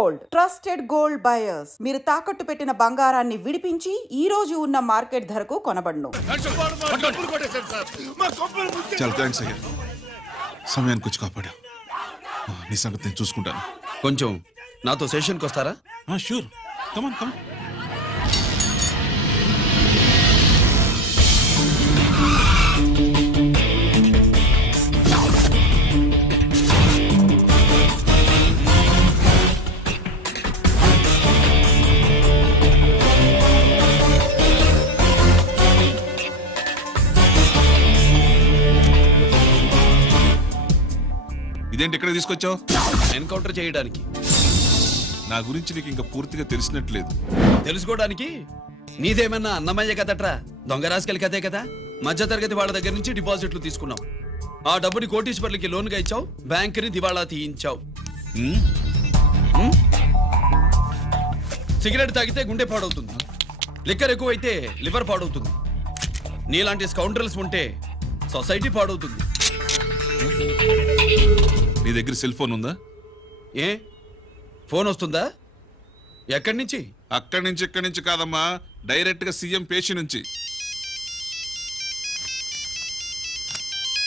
Gold, trusted gold buyers. మీరు తాకట్టు పెట్టిన బంగారాన్ని విడిపించి ఈ రోజు ఉన్న మార్కెట్ ధరకు కొనబడును. సమయానికి వచ్చి కాపాడా. నీ సంగతి నేను చూసుకుంటాను. కొంచెం నాతో సెషన్కి వస్తారా? షూర్, కమాన్ కమాన్. ఇదేంటి ఇక్కడ తీసుకొచ్చావు? ఎన్కౌంటర్ చేయడానికి. నా గురించి నీకు ఇంకా పూర్తిగా తెలిసినట్లేదు. తెలుసుకోవడానికి నీదేమన్నా అన్నమయ్య కదట్రా, దొంగ రాసుకెళ్ళి కదే కదా. మధ్య తరగతి వాళ్ళ దగ్గర నుంచి డిపాజిట్లు తీసుకున్నావు. ఆ డబ్బుని కోటీశ్వర్లకి లోన్గా ఇచ్చావు, బ్యాంకుని దివాళా తీయించావు. సిగరెట్ తాగితే గుండె పాడవుతుంది, లిక్కర్ ఎక్కువైతే లివర్ పాడవుతుంది. నీలాంటి స్కౌండ్రల్స్ ఉంటే సొసైటీ పాడవుతుంది. నీ దగ్గర సెల్ ఫోన్ ఉందా? ఏ ఫోన్ వస్తుందా? ఎక్కడి నుంచి? అక్కడి నుంచి ఇక్కడి నుంచి కాదమ్మా, డైరెక్ట్ గా సీఎం పేషి నుంచి.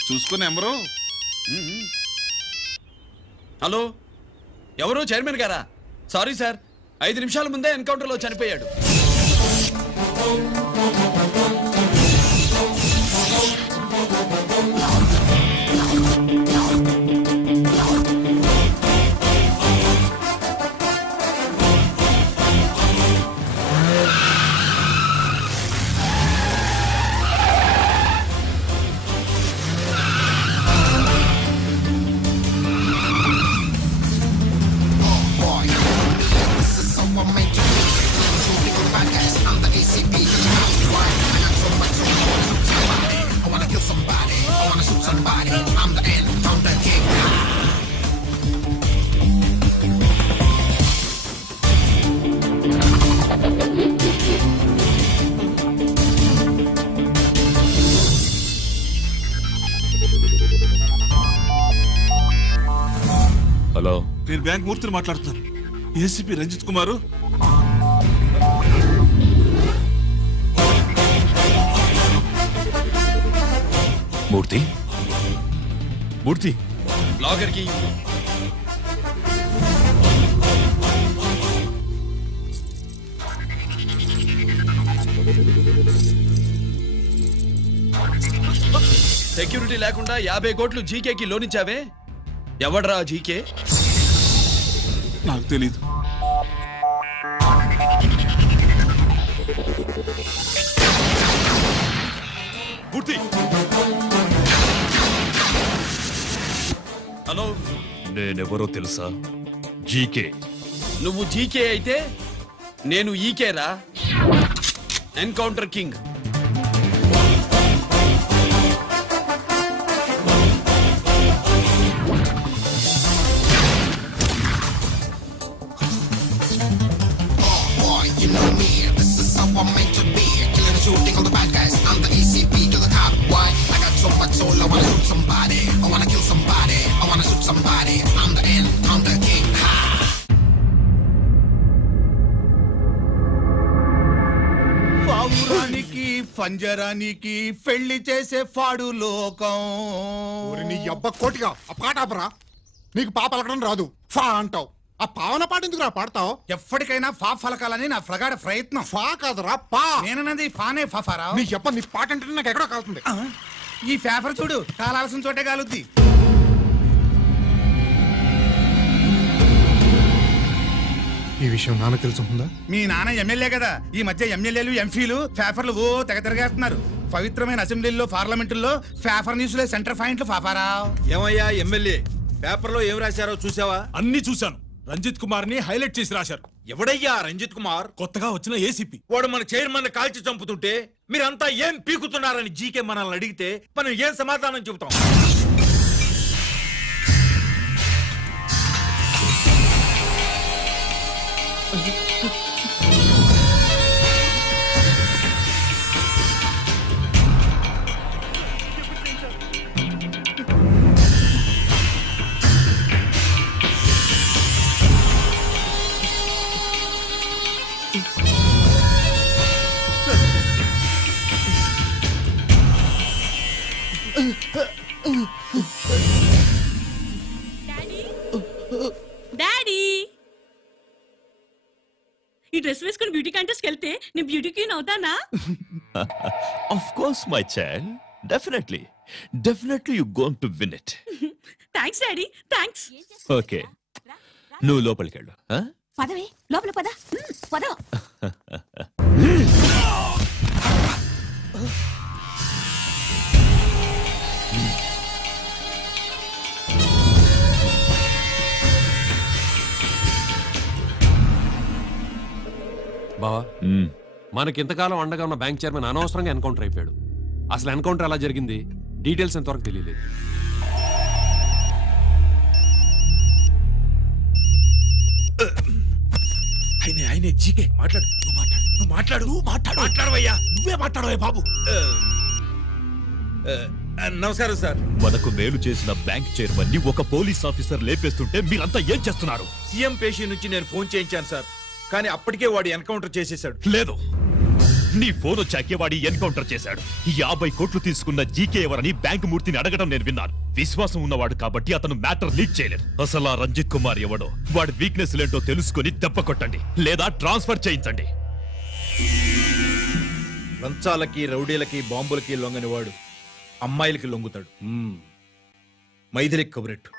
చూసుకుని ఎవరు? హలో, ఎవరు? చైర్మన్ గారా? సారీ సార్, 5 నిమిషాల ముందే ఎన్కౌంటర్లో చనిపోయాడు. హలో, నేను బ్యాంక్ మూర్తిని మాట్లాడుతున్నాను. ఏసీపీ రంజిత్ కుమారు. మూర్తి మూర్తి లాగర్కి సెక్యూరిటీ లేకుండా 50 కోట్లు జీకేకి లోన్ ఇచ్చావే, ఎవడ్రా జీకే? నాకు తెలీదు. హలో, నేనెవరో తెలుసా? జీకే. నువ్వు జీకే అయితే నేను ఈకేరా, encounter king. Shooting all the bad guys, I'm the ECP to the top. Why? I got so much soul, I wanna shoot somebody. I wanna kill somebody, I wanna shoot somebody. I'm the end, I'm the king. పావురానికి పంజరానికి పెళ్లి చేసే ఫాడు లోకం. నీ అబ్బ కోటిగా ఆ పాట ఆపరా. నీకు పాప పలకడం రాదు, ఫా అంటావు. ఆ పావన పాట ఎందుకు రా పాడతావు? ఎప్పటికైనా ఫా ఫలకాలని నా ప్రగాఢ ప్రయత్నం. ఫా కాదురా పా. నేనన్నది ఫానే ఫారా. నీ చెప్ప నీ పాట అంటే నాకు ఎక్కడో కాలుతుంది. ఈ పేపర్ చూడు, కాలాల్సిన చోటే కాలుద్ది. ఈ విషయం నాన్న తెలుసుకుందా? మీ నాన్న ఎమ్మెల్యే కదా, ఈ మధ్య ఎమ్మెల్యేలు ఎంపీలు పేపర్లు ఓ తెగ తిరగేస్తున్నారు. పవిత్రమైన అసెంబ్లీల్లో పార్లమెంటుల్లో పేపర్ న్యూస్లే సెంటర్ పాయింట్లు ఫాఫారా. ఏమయ్యా ఎమ్మెల్యే, పేపర్లో ఏం రాశారో చూసావా? అన్ని చూశాను. రంజిత్ కుమార్ ని హైలైట్ చేసి రాశారు. ఎవడయ్యా రంజిత్ కుమార్? కొత్తగా వచ్చిన ఏసీపీ. వాడు మన చైర్మన్ కాల్చి చంపుతుంటే మీరంతా ఏం పీకుతున్నారని జీకే మనల్ని అడిగితే మనం ఏం సమాధానం చెబుతాం? డాడీ, ఈ డ్రెస్ వేసుకుని బ్యూటీ కాంటెస్ట్ వెళ్తే నేను బ్యూటీ క్వీన్ అవుతానా? Of course, my child. Definitely you're going to win it. Thanks daddy, thanks. Okay. నువ్వు లోపలికి వెళ్ళు. పదవే, లోపల పద. పద. బావా, మనకింతకాలం అండగా ఉన్న బ్యాంక్ చైర్మన్ అనవసరంగా ఎన్కౌంటర్ అయిపోయాడు. అసలు ఎన్కౌంటర్ ఎలా జరిగింది డీటెయిల్స్ ఎంతవరకు తెలియలేదు. ఆయనే జీకే మాట్లాడు. మాట్లాడవయ్యా. నువ్వే మాట్లాడవే బాబు. నమస్కారం సార్. మనకు మేలు చేసిన బ్యాంక్ చైర్మన్ ని ఒక పోలీస్ ఆఫీసర్ లేపేస్తుంటే మీరంతా ఏం చేస్తున్నారు? సీఎం పేషీ నుంచి నేను ఫోన్ చేయించాను సార్, కానీ అప్పటికే వాడు ఎన్కౌంటర్ చేసేసాడు. లేదు, నీ ఫోన్ వచ్చాకే వాడి ఎన్కౌంటర్ చేశాడు. 50 కోట్లు తీసుకున్న జీకే ఎవరని బ్యాంకు మూర్తిని అడగడం నేను విన్నాను. విశ్వాసం ఉన్నవాడు కాబట్టి అతను మ్యాటర్ లీక్ చేయలేదు. అసలు ఆ రంజిత్ కుమార్ ఎవడో, వాడి వీక్నెస్ ఏంటో తెలుసుకుని దెబ్బ కొట్టండి, లేదా ట్రాన్స్ఫర్ చేయించండి. లంచాలకి, రౌడీలకి, బాంబులకి లొంగని వాడు అమ్మాయిలకి లొంగుతాడు. మైథిలికి కబురెట్టు.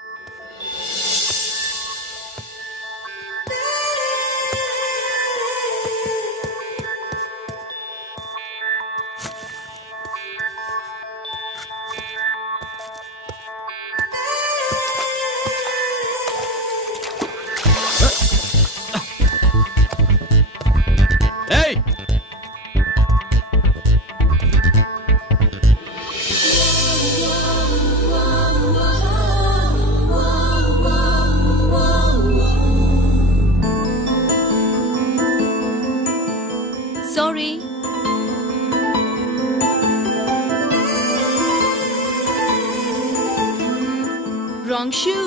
Sorry. Wrong shoe.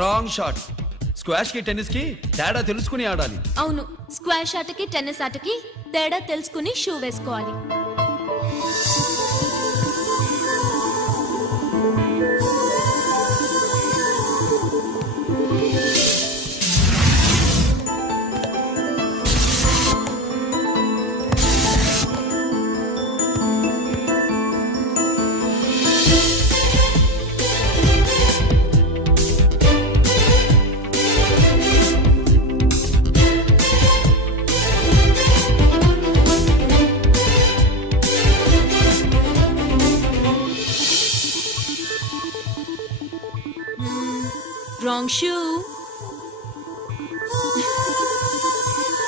Wrong shot. Squash కి టెన్నిస్ కి తేడా తెలుసుకుని ఆడాలి. అవును, స్క్వాష్ ఆటకి టెన్నిస్ ఆటకి తేడా తెలుసుకుని షూ వేసుకోవాలి. షూ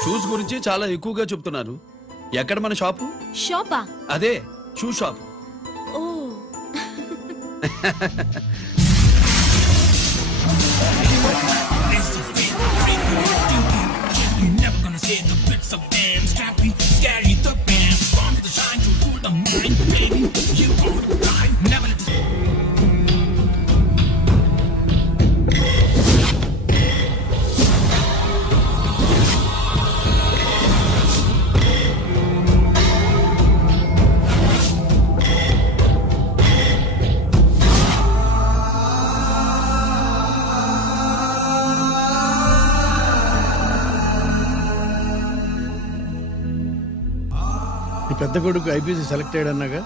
షూస్ గురించి చాలా ఎక్కువగా చెప్తున్నారు. ఎక్కడ మన షాపు? షాపా? అదే షూ షాప్. ఓ పెద్ద కొడుకు ఐపీసీ సెలెక్ట్ అయ్యాడన్నాగా,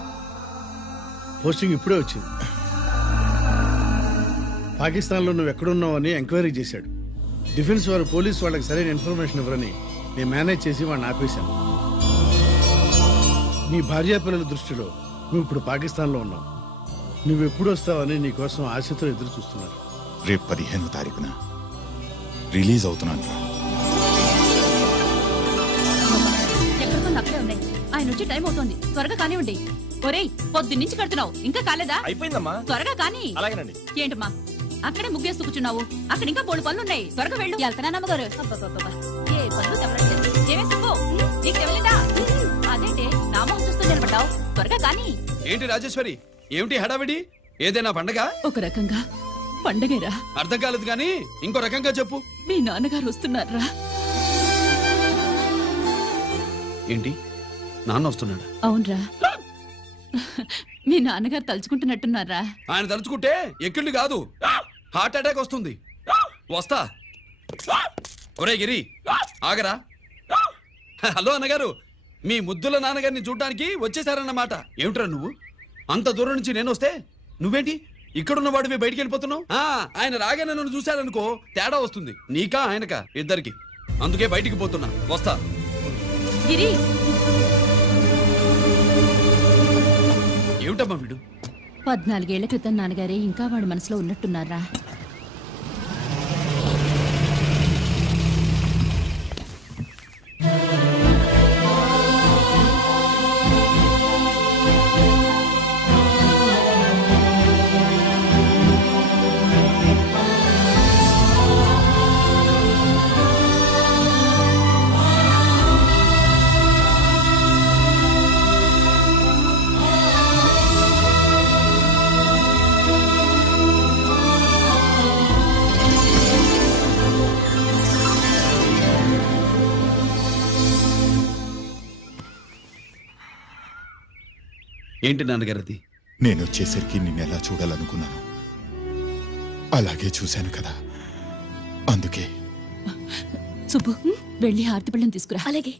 పోస్టింగ్ ఇప్పుడే వచ్చింది. పాకిస్తాన్లో నువ్వు ఎక్కడున్నావని ఎంక్వైరీ చేశాడు. డిఫెన్స్ వారు పోలీసు వాళ్ళకి సరైన ఇన్ఫర్మేషన్ ఇవ్వరని నేను మేనేజ్ చేసి వాడిని ఆపేశాను. నీ భార్యా పిల్లల దృష్టిలో నువ్వు ఇప్పుడు పాకిస్తాన్లో ఉన్నావు. నువ్వు ఎప్పుడు వస్తావని నీ కోసం ఆశతో ఎదురు చూస్తున్నారు. రేపు 15వ తారీఖున రిలీజ్ అవుతున్నాను. అక్కడే ఉన్నాయి. ఆయన వచ్చి టైం అవుతోంది, త్వరగా కానివ్వండి. ఒరేయ్, పొద్దున్నుంచి కడుతున్నావు, ఇంకా కాలేదా? అయిపోయిందమ్మా. త్వరగా కానీ. అలాగేనండి. ఏంటమ్మా అక్కడే ముగ్గేస్తూ కూర్చున్నావు? అక్కడ ఇంకా 3 పనులు ఉన్నాయి, త్వరగా వెళ్ళు. వెళ్తానమ్మగారు. ఏ పనులు తెవరట్లేదు. ఏమే సుబ్బు, నీకు తెవలేదా? అదేంటే నామం చూస్తూ నిలబడ్డావు, త్వరగా కానీ. ఏంటి రాజేశ్వరి, ఏమిటి హడావిడి? ఏదైనా పండగ? ఒక రకంగా పండగేరా. అర్థం కాలేదు కానీ ఇంకో రకంగా చెప్పు. మీ నాన్నగారు వస్తున్నారా? ఏంటి, నాన్న వస్తున్నాడు? అవునరా, మీ నాన్నగారు తలుచుకుంటున్నట్టున్నారా? ఆయన తలుచుకుంటే ఎక్కిళ్ళు కాదు, హార్ట్ అటాక్ వస్తుంది. వస్తా. ఒరే గిరి, ఆగరా. హలో అన్నగారు, మీ ముద్దుల నాన్నగారిని చూడ్డానికి వచ్చేసారన్నమాట. ఏమిట్రా నువ్వు? అంత దూరం నుంచి నేను వస్తే నువ్వేంటి ఇక్కడున్న వాడివి బయటికి వెళ్ళిపోతున్నావు? ఆయన రాగానే నన్ను చూశారనుకో తేడా వస్తుంది, నీకా ఆయనకా ఇద్దరికి. అందుకే బయటికి పోతున్నా, వస్తా. గిరి, ఏమిటమ్మా వీడు? 14 ఏళ్ల క్రితం నాన్నగారే ఇంకా వాడి మనసులో ఉన్నట్టున్నారా? ఏంటి నాన్నగారు అది? నేను వచ్చేసరికి నిన్నెలా చూడాలనుకున్నాను అలాగే చూశాను కదా, అందుకే. సుబ్బు, వెళ్ళి హారతి పళ్ళని తీసుకురా. అలాగే.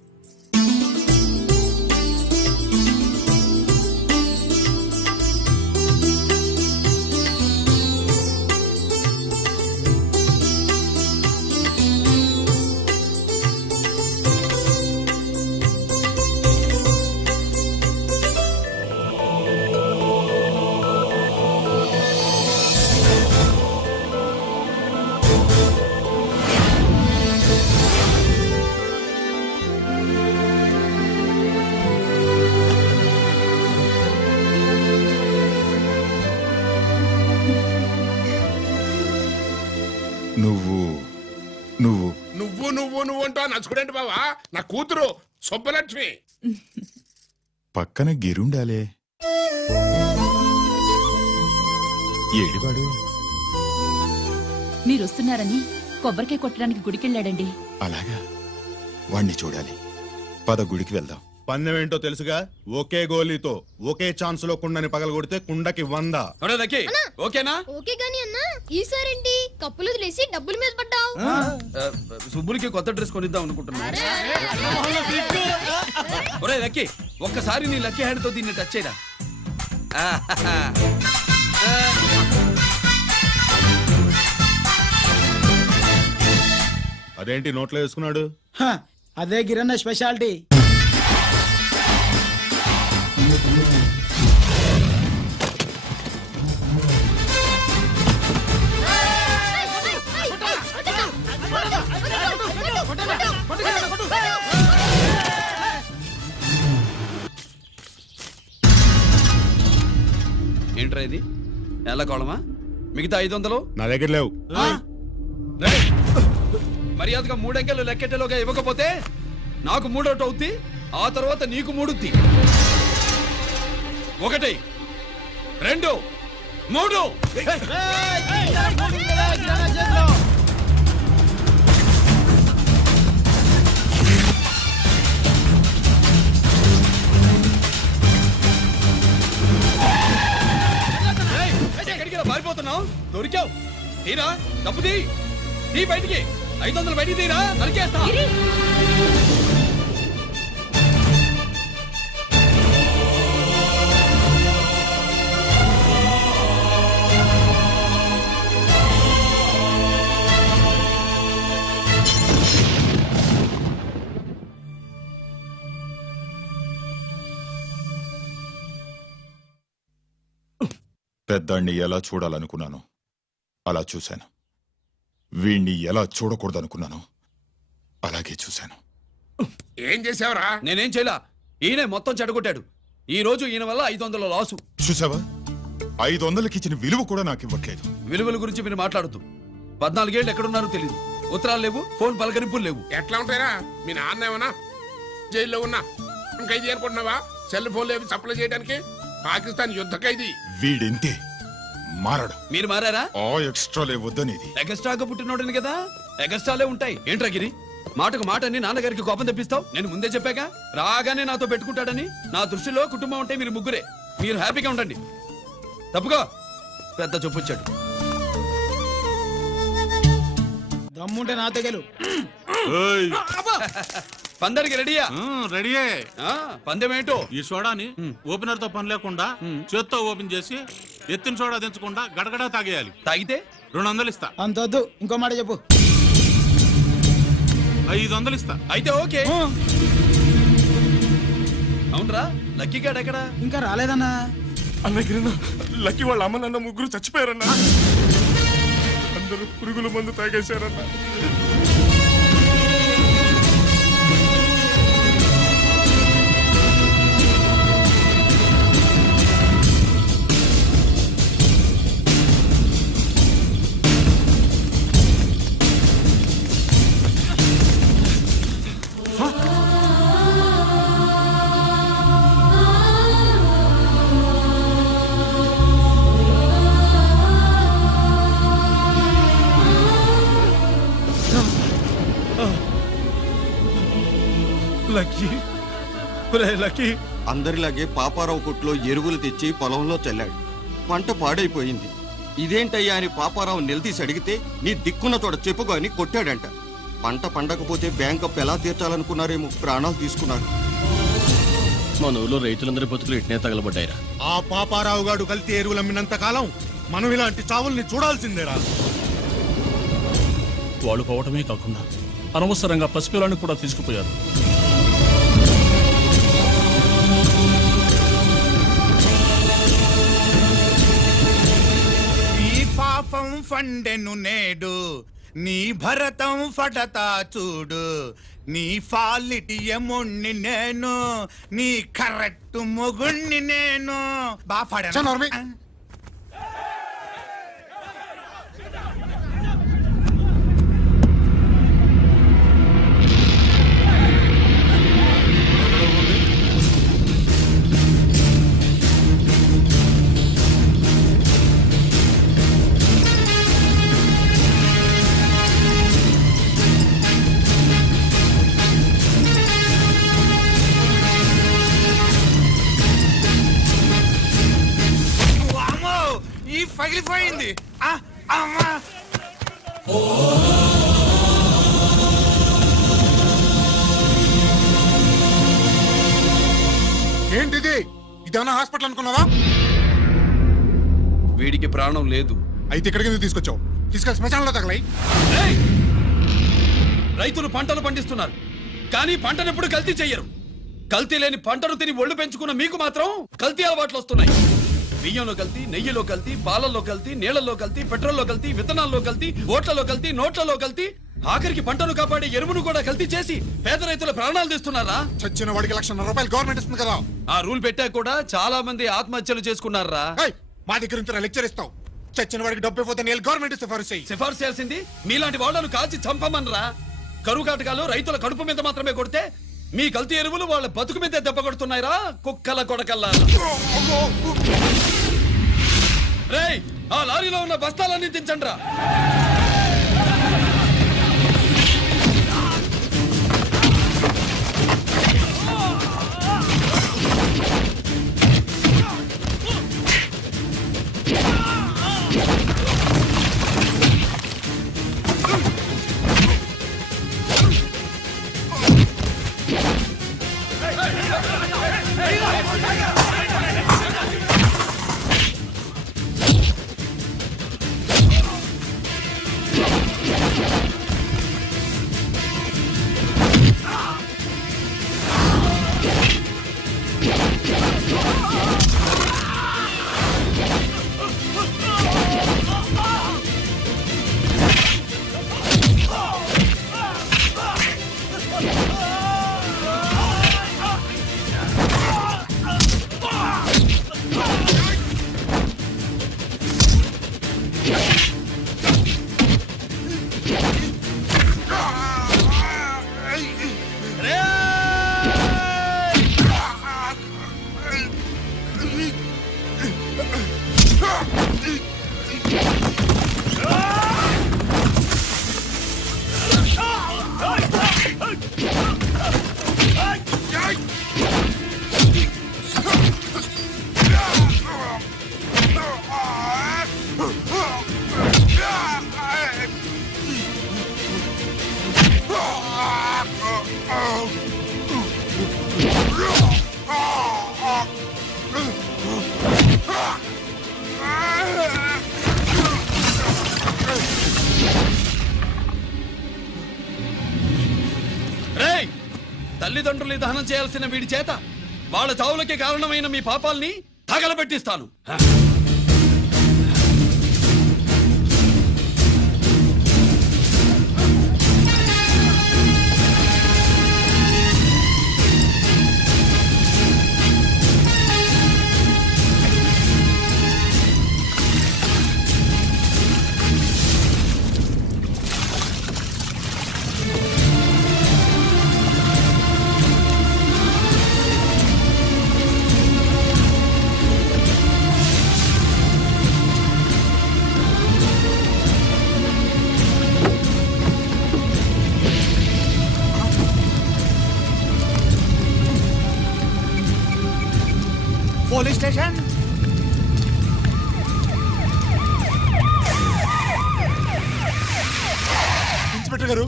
నువ్వు అంటా నచ్చుకునేంటి బావా? నా కూతురు సుబ్బలక్ష్మి. పక్కన గిరుండాలే. ఏడివాడు? మీరు వస్తున్నారని కొబ్బరికాయ కొట్టడానికి గుడికెళ్ళాడండి. అలాగా, వాణ్ణి చూడాలి. పద గుడికి వెళ్దాం. పందెం ఏంటో తెలుసుగా, ఒకే గోలీతో ఒకే ఛాన్స్ లో కుండని పగలగొడితే కుండకి 100. ఓకేనా? ఓకే గాని అన్నా, ఈసారేంటి కప్పులు వదిలేసి డబ్బుల మీద పడ్డావు? సుబ్బులకి కొత్త డ్రెస్ కొనిద్దాం అనుకుంటున్నా. ఒరే లక్కీ, ఒక్కసారి నీ లక్కీ హ్యాండ్ తో దీన్ని టచ్ చేయరా. అదేంటి నోట్లో వేసుకున్నాడు? అదే గిరన్న స్పెషాలిటీ. ఏంట్రా ఇది ఎలా కోళమా మిగతా 500 నా దగ్గర లేవు. మర్యాదగా 3 అంకెలు లెక్కెట్టలోగా ఇవ్వకపోతే నాకు 3 అవుట్ అవుద్ది, ఆ తర్వాత నీకు 3. 1 2 3. ఎక్కడికి పారిపోతున్నావు? దొరికావు. తీరా డబ్బు తీ బయటికి. 500 బయటికి తీరా, నరికేస్తా. పెద్దాన్ని ఎలా చూడాలనుకున్నాను అలా చూశాను. వీణ్ణి ఎలా చూడకూడదనుకున్నాను అలాగే చూశాను. ఏం చేసావురా? నేనేం చేయలా, ఈయనే మొత్తం చెడగొట్టాడు. ఈ రోజు ఈయన వల్ల 500 లాసు. చూసావా, 500కి ఇచ్చిన విలువ కూడా నాకు ఇవ్వట్లేదు. విలువల గురించి మీరు మాట్లాడుతూ 14 ఏళ్ళు ఎక్కడున్నారో తెలియదు. ఉత్తరాలు లేవు, ఫోన్ పలకరింపులు లేవు. ఎట్లా ఉంటాయిరా? మీ నాన్న ఏమన్నా జైల్లో ఉన్నా ఖైదీ అనుకుంటున్నావా? సెల్ ఫోన్ లేవు సప్లై చేయడానికి. పాకిస్తాన్ యుద్ధ ఖైదీ. వీడింతే మారడు. మీరు మారారా? ఎక్స్ట్రాలే వద్దనేది. ఎగస్ట్రాగా పుట్టినోడని కదా, ఎగస్ట్రాలే ఉంటాయి. ఏంట్రా గిరి, మాటకు మాట అని నాన్నగారికి కోపం తెప్పిస్తావు? నేను ముందే చెప్పాగా రాగానే నాతో పెట్టుకుంటాడని. నా దృష్టిలో కుటుంబం అంటే మీరు ముగ్గురే. మీరు హ్యాపీగా ఉండండి. తప్పుగా పెద్ద చూపొచ్చాడు. దమ్ముంటే నాతో గెలు. పందరికి రెడీయా? రెడీయే. పందెం ఏంటో? ఈ సోడాని ఓపెనర్ తో పని లేకుండా చేత్తో ఓపెన్ చేసి ఎత్తిన సోడా దించకుండా గడగడా తాగేయాలి. తాగితే 200 ఇస్తా. అంతొద్దు, ఇంకో మాట చెప్పు. 500 ఇస్తా. అయితే ఓకే. అవునరా, లక్కీ గాడు ఎక్కడా? ఇంకా రాలేదన్నా. అన్నగిరినా, లక్కీ వాళ్ళ అమ్మ నాన్న ముగ్గురు చచ్చిపోయారన్నా. అందరూ పురుగుల మందు తాగేశారన్నా. అందరిలాగే పాపారావు కొట్లో ఎరువులు తెచ్చి పొలంలో చల్లాడు. పంట పాడైపోయింది. ఇదేంటయ్యా అని పాపారావు నిలదీసి అడిగితే నీ దిక్కున్న చోట చెప్పుకో అని కొట్టాడంట. పంట పండకపోతే బ్యాంక్ అప్పు ఎలా తీర్చాలనుకున్నారేమో ప్రాణాలు తీసుకున్నారు. మన ఊళ్ళో రైతులందరి బతుకులు ఇట్నే తగలబడ్డాయిరా. ఆ పాపారావు గాడు కల్తీ ఎరువులు అమ్మినంత కాలం మనం ఇలాంటి చావుల్ని చూడాల్సిందేరా. వాళ్ళు పోవటమే కాకుండా అనవసరంగా పసిపిల్లాన్ని కూడా తీసుకుపోయారు. ఈ పాపం ఫండెను నేడు, నీ భరతం ఫడతా చూడు. నీ ఫాలిటి ఎముణ్ణి నేను, నీ కరెక్ట్ మొగుణ్ణి నేను. బాగా పగిలిపోయింది. ఏంటిది? ఇదేమన్నా హాస్పిటల్ అనుకున్నావా? వీడికి ప్రాణం లేదు. అయితే ఇక్కడికి తీసుకొచ్చావు? తీసుకెళ్ళి శ్మశానంలో తగలై. రైతులు పంటలు పండిస్తున్నారు, కానీ పంటను ఎప్పుడు కల్తీ చెయ్యరు. కల్తీ లేని పంటను తిని ఒళ్ళు పెంచుకున్న మీకు మాత్రం కల్తీ అలవాట్లు వస్తున్నాయి. బియ్యంలో కల్తీ, నెయ్యిలో కల్తీ, పాలల్లో కల్తీ, నీళ్లలో కల్తీ, పెట్రోల్లో కల్తీ, విత్తనాల్లో కల్తీ, ఓట్లలో కల్తీ, నోట్లలో కల్తీ, ఆఖరికి పంటను కాపాడే ఎరువును కూడా కల్తీ చేసి పేద రైతుల ప్రాణాలు తీస్తున్నారా? చచ్చిన వాడికి ₹1,00,000 గవర్నమెంట్ ఇస్తుంది కదా. ఆ రూల్ పెట్టాక కూడా చాలా మంది ఆత్మహత్యలు చేసుకున్నారా? మా దగ్గర నుంచి లెక్చర్ ఇస్తావు. చచ్చిన వాడికి డబ్బు ఇవ్వతే నేను గవర్నమెంట్ సిఫారసు చేయి. సిఫార్సు చేయాల్సింది మీలాంటి వాళ్ళను కాల్చి చంపమనరా. కరువు కాటకాలు రైతుల కడుపు మీద మాత్రమే కొడితే మీ కల్తీ ఎరువులు వాళ్ళ బతుకు మీద దెబ్బ కొడుతున్నాయిరా కుక్కల కొడకల్లా. రేయ్, ఆ లారీలో ఉన్న బస్తాలన్నీ దించండి రా. తల్లిదండ్రులు దహనం చేయాల్సిన వీడి చేత వాళ్ళ చావులకి కారణమైన మీ పాపాల్ని తగలబెట్టిస్తాను. Police station. ఇన్స్పెక్టర్ గారు,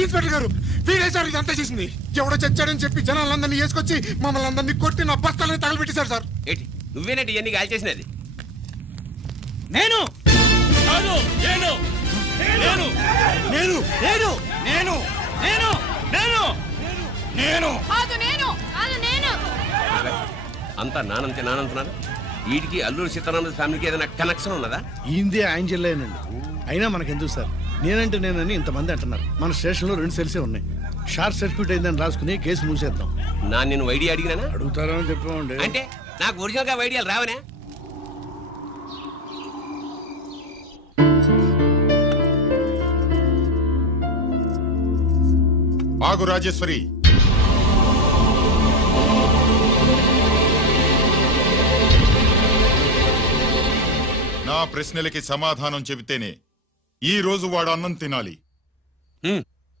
ఇన్స్పెక్టర్ గారు, వీడేసారు ఇదంతా చేసింది. ఎవడో చచ్చాడని చెప్పి జనాలందరినీ వేసుకొచ్చి మమ్మల్ని అందరినీ కొట్టి నా బస్తాలని తగలబెట్టేశారు సార్. ఏంటి నువ్వేనండి ఇవన్నీ గాలి చేసినది? నేను కాదు, నేను నేను నేను నేను నేను నేను నేను నేను కాదు నేను కాదు నేను అంతా నానంతే నానంటున్నారు. వీటికి అల్లూరి సీతారామరాజు ఫ్యామిలీకి ఏదైనా కనెక్షన్ ఉన్నదా? ఈందే ఆయన జిల్లానండి. అయినా మనకెందుకు సార్, నేనంటే నేనని ఇంతమంది అంటున్నారు. మన స్టేషన్లో 2 సెల్సే ఉన్నాయి. షార్ట్ సర్క్యూట్ అయిందని రాసుకుని కేసు మూసేద్దాం. నా నేను వైడి అడిగినా అడుగుతారని చెప్పండి. అంటే నాకు ఒరిజినల్ గా వైడియాలు రావనే? ఆగు రాజేశ్వరి. నా ప్రశ్నలకి సమాధానం చెబితేనే ఈ రోజు వాడు అన్నం తినాలి.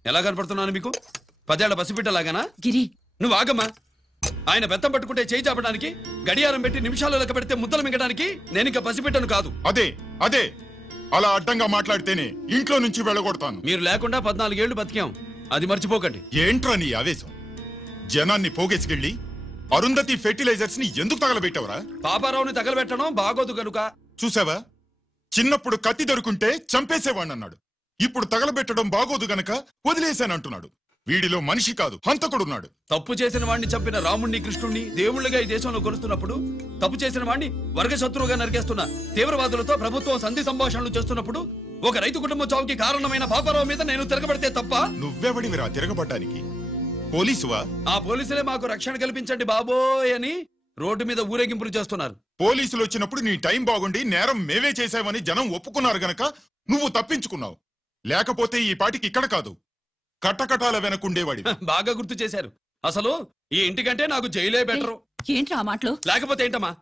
ఎలా కనపడుతున్నాను మీకు? 10 ఏళ్ల పసిబిడ్డలాగానా? గిరి నువ్వు ఆగమ్మా. ఆయన బెత్తం పట్టుకుంటే చేయి చాపడానికి, గడియారం పెట్టి నిమిషాలు లెక్క పెడితే ముద్దలు మింగడానికి నేను ఇంకా పసిబిడ్డను కాదు. అదే అదే అలా అడ్డంగా మాట్లాడితేనే ఇంట్లో నుంచి వెళ్ళగొడతాను. మీరు లేకుండా 14 ఏళ్లు బతికాం, అది మర్చిపోకండి. ఏంట్రా నీ ఆవేశం? జనాన్ని పోగేసుకెళ్ళి అరుంధతి ఫెర్టిలైజర్స్ ని ఎందుకు తగలబెట్టావరా? పాపారావుని తగలబెట్టడం బాగోదు గనుక. చూసావా, చిన్నప్పుడు కత్తి దొరుకుంటే చంపేసేవాణ్ణన్నాడు. ఇప్పుడు తగలబెట్టడం బాగోదు గనక వదిలేశానంటున్నాడు. వీడిలో మనిషి కాదు, హంతకుడున్నాడు. తప్పు చేసిన వాడిని చంపిన రాముణ్ణి, కృష్ణుణ్ణి దేవుళ్ళుగా ఈ దేశంలో కొలుస్తున్నప్పుడు, తప్పు చేసిన వాడిని వర్గ శత్రువుగా నరికేస్తున్న తీవ్రవాదులతో ప్రభుత్వం సంధి సంభాషణలు చేస్తున్నప్పుడు, ఒక రైతు కుటుంబం చావుకి కారణమైన పాపారావు మీద నేను తిరగబడితే తప్ప? నువ్వెవడివిరా తిరగబడ్డానికి? పోలీసువా? ఆ పోలీసులే మాకు రక్షణ కల్పించండి బాబోయ్ అని రోడ్డు మీద ఊరేగింపులు చేస్తున్నారు. పోలీసులు వచ్చినప్పుడు నీ టైం బాగుండి నేరం మేమే చేశామని జనం ఒప్పుకున్నారు గనక నువ్వు తప్పించుకున్నావు. లేకపోతే ఈ పాటికి ఇక్కడ కాదు, కట్టకటాల వెనకుండేవాడి. బాగా గుర్తు చేశారు. అసలు ఈ ఇంటికంటే నాకు జైలే బెటరు. ఏంట్రా ఆ మాటలు? లేకపోతే ఏంటమ్మా,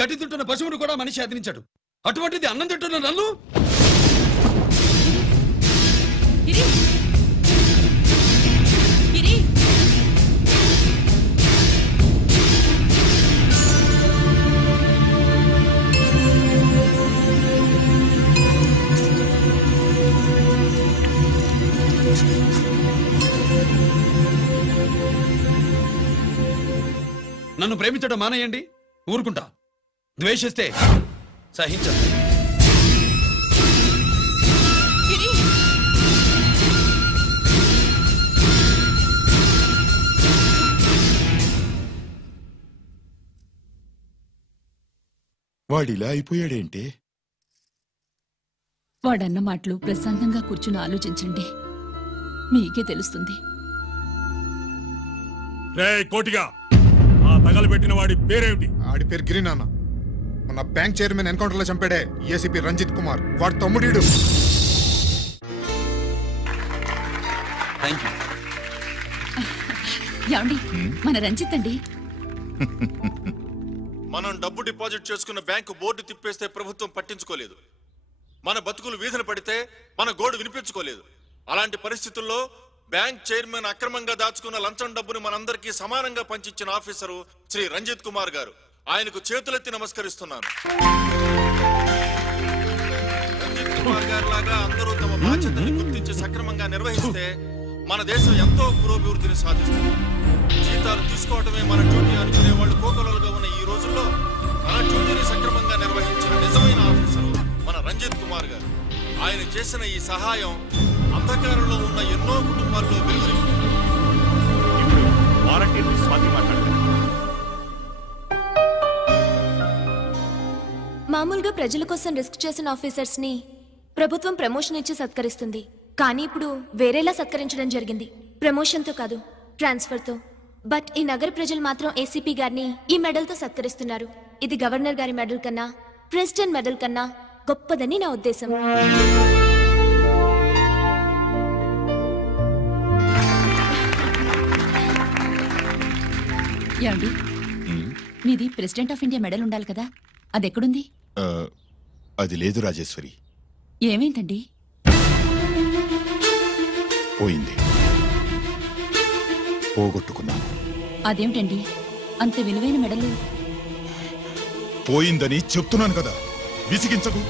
గడ్డి తింటున్న పశువును కూడా మనిషి అదిరించాడు, అటువంటిది అన్నం తింటున్న నన్ను. నన్ను ప్రేమించడం మానేయండి, ఊరుకుంటా. ద్వేషిస్తే సహించండి. వాడిలా అయిపోయాడేంటి? వాడన్న మాటలు ప్రశాంతంగా కూర్చుని ఆలోచించండి, మీకే తెలుస్తుంది. రే కోటిగా, ఆ తగలబెట్టిన వాడి పేరేమిటి? ఆడి పేరు గిరి నాన్న. మన బ్యాంక్ చైర్మన్ ఎన్కౌంటర్ లో చంపాడే ఏసీపీ రంజిత్ కుమార్, వాడి తమ్ముడీడు. ఏమండి, మన రంజిత్ అండి. మనం డబ్బు డిపాజిట్ చేసుకున్న బ్యాంకు బోర్డు తిప్పేస్తే ప్రభుత్వం పట్టించుకోలేదు. మన బతుకులు వీధులు పడితే మన గోడు వినిపించుకోలేదు. అలాంటి పరిస్థితుల్లో బ్యాంక్ చైర్మన్ అక్రమంగా దాచుకున్న లంచం డబ్బుని మనందరికీ సమానంగా పంచిచ్చిన ఆఫీసరు శ్రీ రంజిత్ కుమార్ గారు. ఆయనకు చేతులెత్తి నమస్కరిస్తున్నాను. రంజిత్ కుమార్ గారు లాగా అందరూ తమ బాధ్యతని గుర్తించి సక్రమంగా నిర్వహిస్తే మన దేశం ఎంతో పురోభివృద్ధిని సాధిస్తుంది. జీతాలు తీసుకోవటమే మన డ్యూటీ అనుకునే వాళ్ళు కోకొలలుగా ఉన్న ఈ రోజుల్లో మన డ్యూటీని సక్రమంగా నిర్వహించిన నిజమైన ఆఫీసరు మన రంజిత్ కుమార్ గారు. ఆయన చేసిన ఈ సహాయం అంధకారంలో ఉన్న ఎన్నో కుటుంబాల్లో వెలుగుని. మామూలుగా ప్రజల కోసం రిస్క్ చేసిన ఆఫీసర్స్ ని ప్రభుత్వం ప్రమోషన్ ఇచ్చి సత్కరిస్తుంది. కానీ ఇప్పుడు వేరేలా సత్కరించడం జరిగింది. ప్రమోషన్తో కాదు, ట్రాన్స్ఫర్తో. బట్ ఈ నగర ప్రజలు మాత్రం ఏసీపీ గారిని ఈ మెడల్తో సత్కరిస్తున్నారు. ఇది గవర్నర్ గారి మెడల్ కన్నా, ప్రెసిడెంట్ మెడల్ కన్నా గొప్పదని నా ఉద్దేశం. ఏమండి, మీది ప్రెసిడెంట్ ఆఫ్ ఇండియా మెడల్ ఉండాలి కదా, అది ఎక్కడుంది? అది లేదు రాజేశ్వరి. ఏమైందండి? పోయింది, పోగొట్టుకున్నాను. అదేమిటండి అంత విలువైన మెడలు? పోయిందని చెప్తున్నాను కదా, విసిగించకు.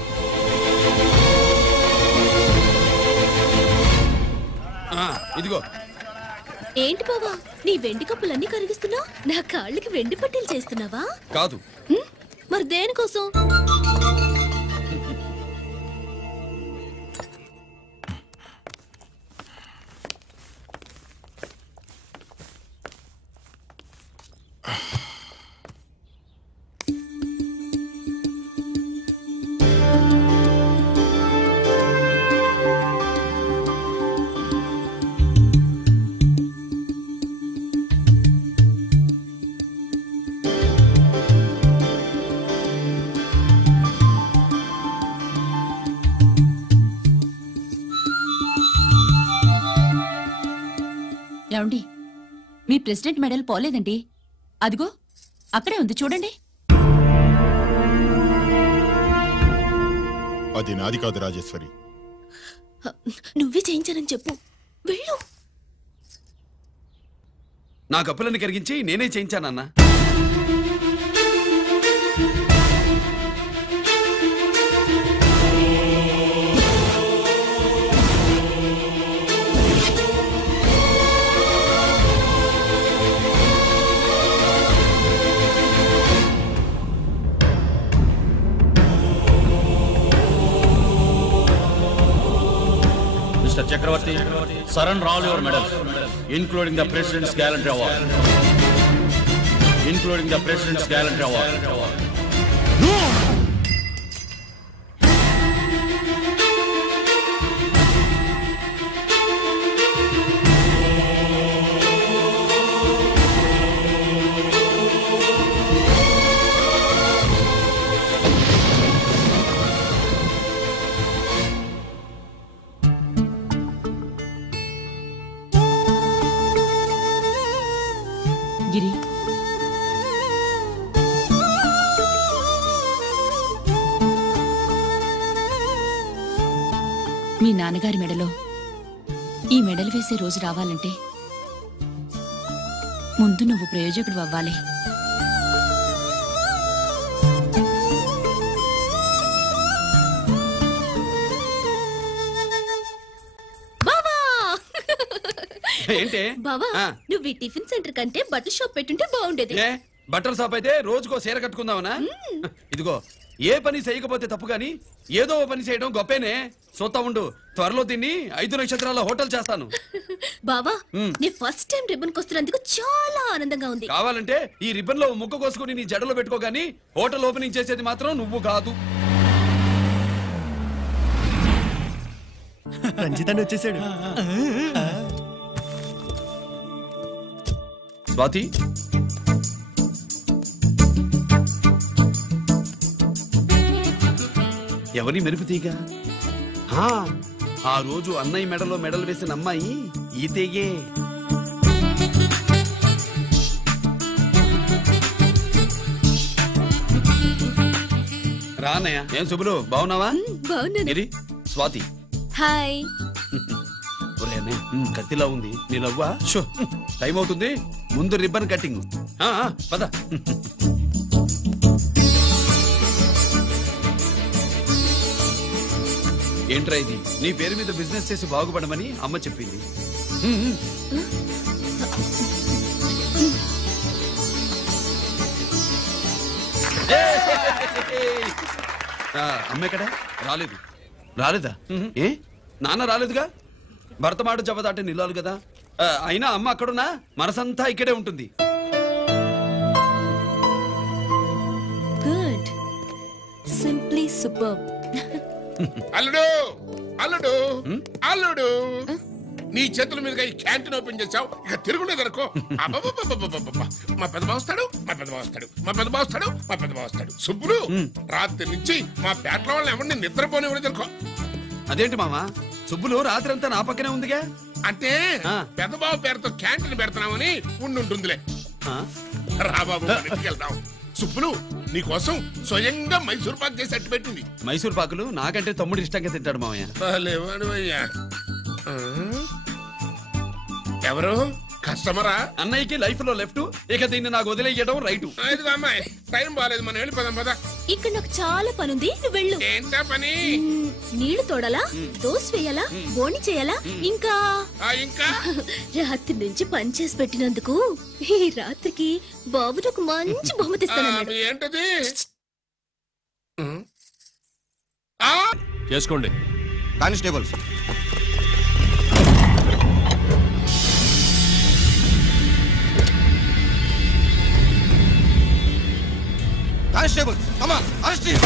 ఇదిగో. ఏంటి బావా, నీ వెండి కప్పులన్నీ కరిగిస్తున్నావు? నా కాళ్ళకి వెండి పట్టీలు చేస్తున్నావా? కాదు. మరి దేనికోసం? ఏమండి, మీ ప్రెసిడెంట్ మెడల్ పోలేదండి, అదిగో అక్కడే ఉంది చూడండి. అది నాది కాదు రాజేశ్వరి. నువ్వే చేయించానని చెప్పు, వెళ్ళు. నా కప్పులను కరిగించి నేనే చేయించానన్నా. Mr. Chakravarti, surrender all your medals, including the President's Gallantry Award. Including the President's Gallantry Award. No! గిరి మీ నాన్నగారి మెడలో ఈ మెడలు వేసే రోజు రావాలంటే ముందు నువ్వు ప్రయోజకుడు అవ్వాలి. ఏంటి బావా నువ్వు ఈ టిఫిన్ సెంటర్ కంటే బట్టల షాప్ పెట్టుంటే బాగుండేది. బట్టల షాప్ అయితే రోజుకో చీర కట్టుకుందామనా? ఇదిగో ఏ పని చేయకపోతే తప్పు గాని ఏదో పని చేయడం గొప్పేనే. సోతా ఉండు, త్వరలో దీన్ని 5 నక్షత్రాల హోటల్ చేస్తాను. బావా నీ ఫస్ట్ టైం రిబ్బన్ కొస్తున్నందుకు చాలా ఆనందంగా ఉంది. కావాలంటే ఈ రిబ్బన్ లో ముక్క కోసుకుని నీ జడలో పెట్టుకోగాని హోటల్ ఓపెనింగ్ చేసేది మాత్రం నువ్వు కాదు. రంజితాన్ని వచ్చేసాడు. స్వాతి, ఎవరి మెరుపు తీగ? ఆ రోజు అన్నయ్య మెడలో మెడలు వేసిన అమ్మాయి ఈ తీగే. రా అన్నయ్య. ఏం శుభ్రు, బాగున్నావా? బాగున్నాను. స్వాతి హాయ్. కత్తిలా ఉంది నీ నవ్వా? షో, టైం అవుతుంది, ముందు రిబ్బన్ కట్టింగ్. పద. ఏంట్రా ఇది? నీ పేరు మీద బిజినెస్ చేసి బాగుపడమని అమ్మ చెప్పింది. అమ్మ ఎక్కడ? రాలేదా? ఏ నాన్న రాలేదుగా? భర్త మాట జబదాటే నిల్లాలి కదా. అయినా అమ్మ అక్కడున్నా మనసంతా ఇక్కడే ఉంటుంది. Good, simply super. అల్లుడు అల్లుడు అల్లుడు, నీ చేతుల మీదుగా ఈ క్యాంటీన్ ఓపెన్ చేసావు, ఇక తిరుగులేదనుకో. మా పెద్ద బావస్తాడు, మా పెద్ద బావస్తాడు, మా పెద్ద బావస్తాడు, మా పెద్ద బావస్తాడు. సుబ్బులు రాత్రి నుంచి మా పేటల వాళ్ళని ఎవరిని నిద్రపోనివ్వలేదనుకో. అదేంటి మామా, సుబ్బులు రాత్రి అంతా నా పక్కనే ఉందిగా. అంటే పెద్ద బావ పేరుతో క్యాంటీన్ పెడుతున్నామని ఉండుంటుందిలే. రాబాబు వెళ్దాం. సుబ్బులు నీకోసం స్వయంగా మైసూర్ పాక్ చేసి అట్టు పెట్టింది. మైసూర్ పాకులు నాకంటే తమ్ముడు ఇష్టంగా తింటాడు మామయ్య. ఎవరు కస్టమరా? అన్నయ్యకి లైఫ్ లో లెఫ్ట్, ఇక దీన్ని నాకు వదిలేయడం రైట్. అమ్మాయి టైం బాగాలేదు, మనం వెళ్ళిపోదాం పద. ఇక్కడ నాకు చాలా పనుంది, నువ్వు వెళ్ళు. ఏంటా పని? నీళ్లు తోడాలా, దోశ వేయాలా, బోని చేయాలా, ఇంకా రాత్రి నుంచి పని చేసి పెట్టినందుకు ఈ రాత్రికి బాబు నాకు మంచి బహుమతి ఇస్తానన్నాడు. ఏంటది? చేసుకోండి constables. Constables, come on, arrest him!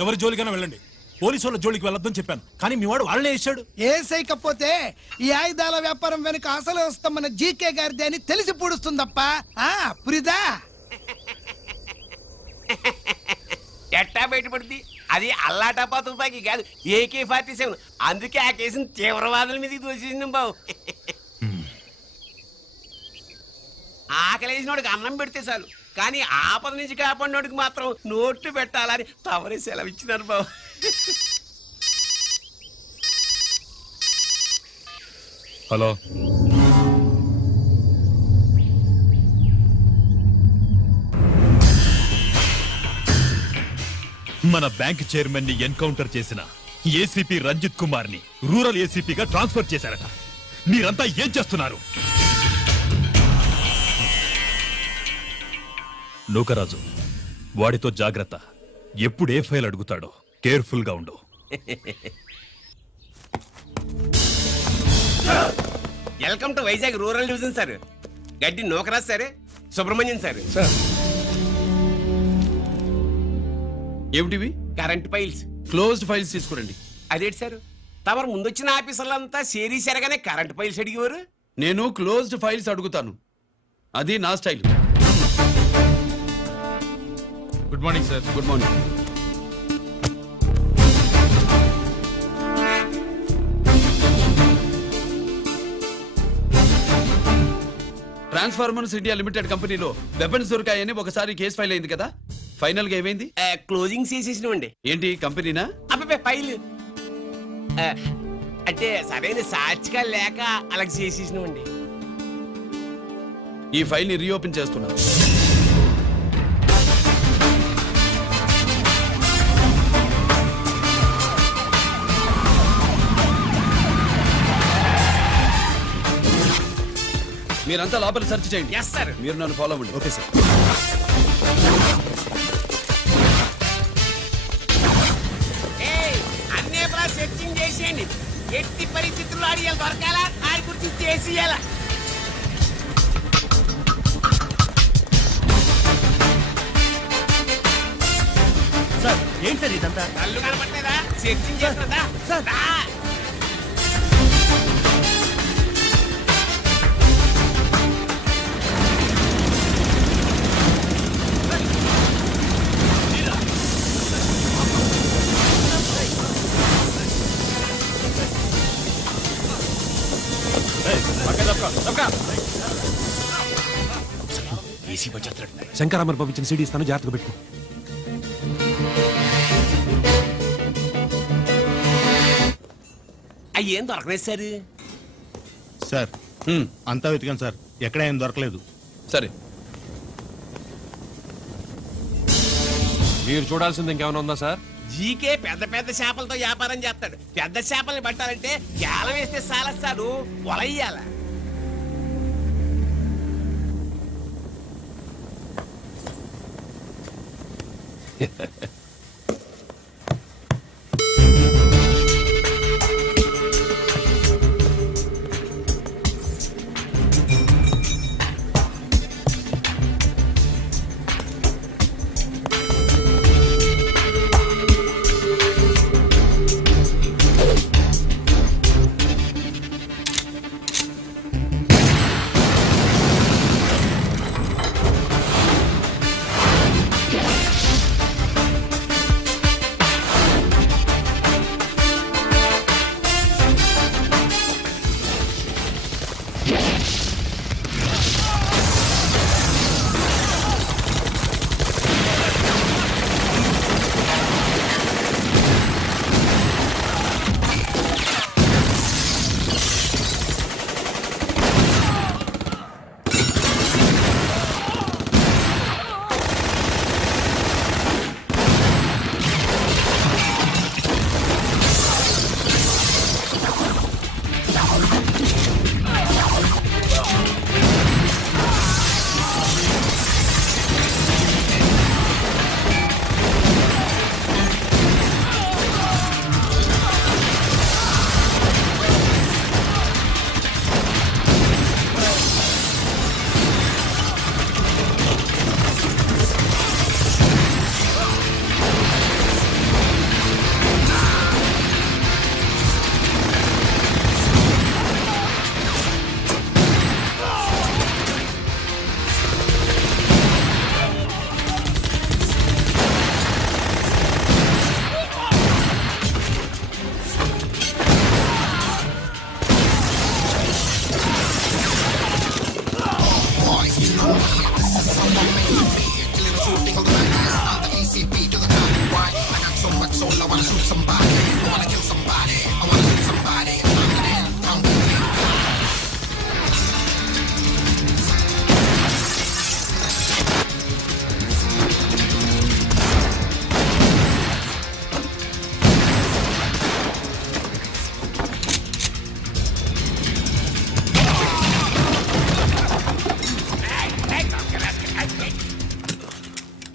ఎవరి జోలికైనా వెళ్ళండి, పోలీసు వాళ్ళ జోలికి వెళ్ళొద్దని చెప్పాను, కానీ మీ వాడు వాళ్ళనే వేసాడు. ఏసైకపోతే ఈ ఆయుధాల వ్యాపారం వెనుక అసలు వస్తామన్న జీకే గారిది అని తెలిసి పూడుస్తుందప్ప. పురిదా ఎట్టా బయటపడుతుంది? అది అల్లాటపా తుపాకి కాదు, AK-47. అందుకే ఆ కేసుని తీవ్రవాదుల మీదకి దోషింది బాబు. ఆకలేసినోడికి అన్నం పెడితే చాలు, కానీ ఆపద నుంచి కాపాడినోడికి మాత్రం నోట్లు పెట్టాలని తవరే సెలవు ఇచ్చినారు బాబు. హలో, మన బ్యాంక్ చైర్మన్ ని ఎన్కౌంటర్ చేసిన ఏసీపీ రంజిత్ కుమార్ ని రూరల్ ఏసీపీగా ట్రాన్స్ఫర్ చేశారట. మీరంతా ఏం చేస్తున్నారు? నూకరాజు, వాడితో జాగ్రత్త. ఎప్పుడు ఏ ఫైల్ అడుగుతాడో కేర్ఫుల్ గా ఉండు. Welcome to Vizag rural division sir. Gaddi Nukaraju sir, Subrahmanyam sir. ఏమిటివి? Current files. క్లోజ్డ్ ఫైల్స్ తీసుకురండి. అదేంటి సార్, తమరు ముందొచ్చిన ఆఫీసర్లంతా సేరీ సెరగానే కరెంట్ ఫైల్స్ అడిగేవారు. నేను క్లోజ్డ్ ఫైల్స్ అడుగుతాను, అది నా style. Good morning sir. Good morning. Transformers India limited కంపెనీలో వెపన్స్ దొరికాయని ఒకసారి కేసు ఫైల్ అయింది కదా, ఫైనల్ గా ఏమైంది? క్లోజింగ్ చేసేసినవండి. ఏంటి కంపెనీనా? అబ్బాయి ఫైల్ అంటే సరైన సాక్షిగా లేక అలా చేసేసినవండి. ఈ ఫైల్ ని రీఓపెన్ చేస్తున్నా. మీరంతా లోపల సెర్చ్ చేయండి. Yes sir. మీరు నన్ను ఫాలో అవ్వండి. Okay sir. అన్నే సెర్చింగ్ చేసేయండి. ఎట్టి పరిస్థితుల్లో అడియాలి దొరకాలా, ఆడి గురించి చేసేయాలా. సార్ ఏంటి సార్ ఇదంతా? కళ్ళు కనపడలేదా? సెర్చింగ్ చేస్తున్నదా సార్? ఏసీ వచ్చేస్తాడు. శంకరామర్ పంపించిన సీడీ ఇస్తాను, జాగ్రత్తగా పెట్టుకో. ఏం దొరకలేదు సార్. సార్ అంతా వెతికాను సార్, ఎక్కడ ఏం దొరకలేదు. సరే, మీరు చూడాల్సింది ఇంకేమైనా ఉందా సార్? జీకే పెద్ద పెద్ద చేపలతో వ్యాపారం చేస్తాడు. పెద్ద చేపల్ని పట్టాలంటే గేలం వేస్తే సాలస్తాడు, వలయ్యాల.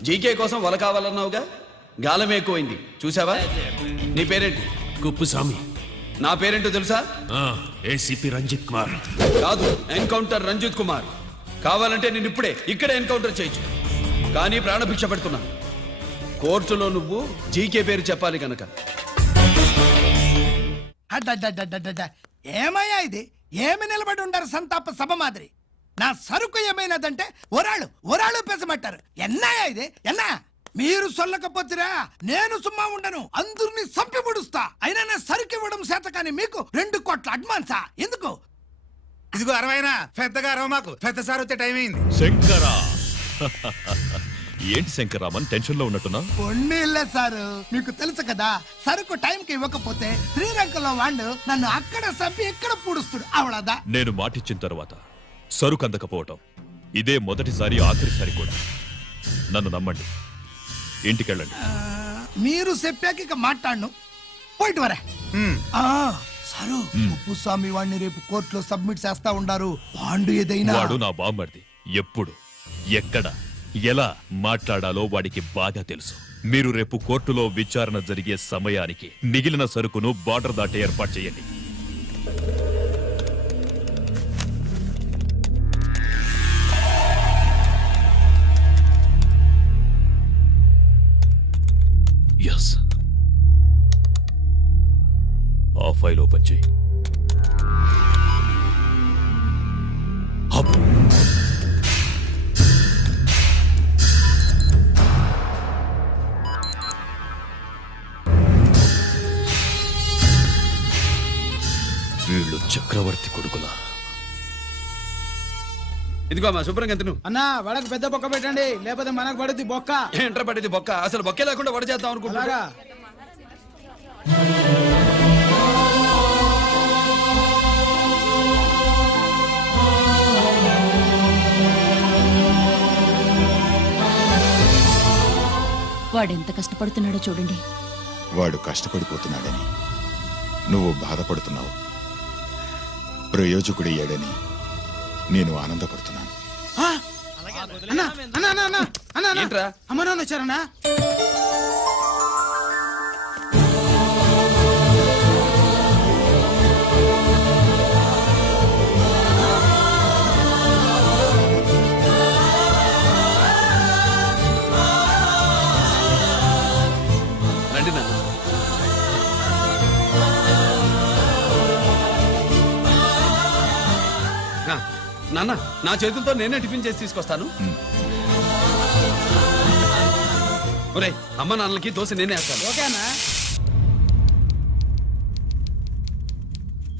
జీకే కోసం వల కావాలన్నావుగా, గాలం ఎక్కువైంది చూసావా? నీ పేరేంటి? కుప్పుస్వామి. నా పేరేంటో తెలుసా? ఏసీపీ రంజిత్ కుమార్. కాదు, ఎన్కౌంటర్ రంజిత్ కుమార్. కావాలంటే నేను ఇప్పుడే ఇక్కడే ఎన్కౌంటర్ చేయొచ్చు, కానీ ప్రాణభిక్ష పెడుతున్నా. కోర్టులో నువ్వు జీకే పేరు చెప్పాలి కనుక. ఏమయ్యా ఇది? ఏమి నిలబడి ఉండారు సంతాప సభ మాదిరి? నా సరుకు ఏమైనదంటే ఒరాళ్ళు పెసమంటారు. ఎన్నాయా ఇది? ఎన్నా మీరు సొల్లకపోతురా నేను సుమ్మా ఉండను, అందరినీ సంపి ముడుస్తా. అయినా నా సరుకు ఇవ్వడం చేత కానీ మీకు 2 కోట్ల అడ్వాన్సా? ఎందుకు? ఇదిగో 60 పెద్దగా 60 మాకు పెద్ద సార్ వచ్చే టైం అయింది. శంకరా ఏంటి శంకరామన్ టెన్షన్ లో ఉన్నట్టున్నా? పొన్నీళ్ళే సారు, మీకు తెలుసు కదా, సరుకు టైంకి ఇవ్వకపోతే శ్రీరంగంలో వాడు నన్ను అక్కడ సంపి ఇక్కడ పూడుస్తుడు. అవడదా? నేను మాటిచ్చిన తర్వాత సరుకు అందకపోవటం ఇదే మొదటిసారి ఆఖరిసారి కూడా. నన్ను నమ్మండి, ఇంటికెళ్ళండి. మీరు చెప్పాక ఇక మాట్లాడను. పోయిట్ వరే. సారు ఉప్పుస్వామి వాడిని రేపు కోర్టులో సబ్మిట్ చేస్తా ఉండారు. వాడు ఏదైనా వాడు నా బామ్మర్ది. ఎప్పుడు ఎక్కడ ఎలా మాట్లాడాలో వాడికి బాగా తెలుసు. మీరు రేపు కోర్టులో విచారణ జరిగే సమయానికి మిగిలిన సరుకును బార్డర్ దాటి ఏర్పాటు చేయండి. ఎస్, ఆ ఫైల్ ఓపెన్ చేయి. వీళ్ళు చక్రవర్తి కొడుకులా? ఇదిగో మా శుభ్రంగా తిను. అన్నా వడకు పెద్ద బొక్క పెట్టండి, లేకపోతే మనకు పడుద్ది బొక్క. ఏంట్రా పడింది బొక్క? అసలు బొక్కే లేకుండా వడ చేద్దాం అనుకుంటున్నా. వాడెంత కష్టపడుతున్నాడో చూడండి. వాడు కష్టపడిపోతున్నాడని నువ్వు బాధపడుతున్నావు, ప్రయోజకుడయ్యాడని నేను ఆనందపడుతున్నాను. అమ్మ నాన్న వచ్చారన్నా? రండి నాన్న. నాన్న, నా చేతులతో నేనే టిఫిన్ చేసి తీసుకొస్తాను. ఒరే, అమ్మ నాన్నలకి దోశ నేనే వేస్తాను. ఓకేనా?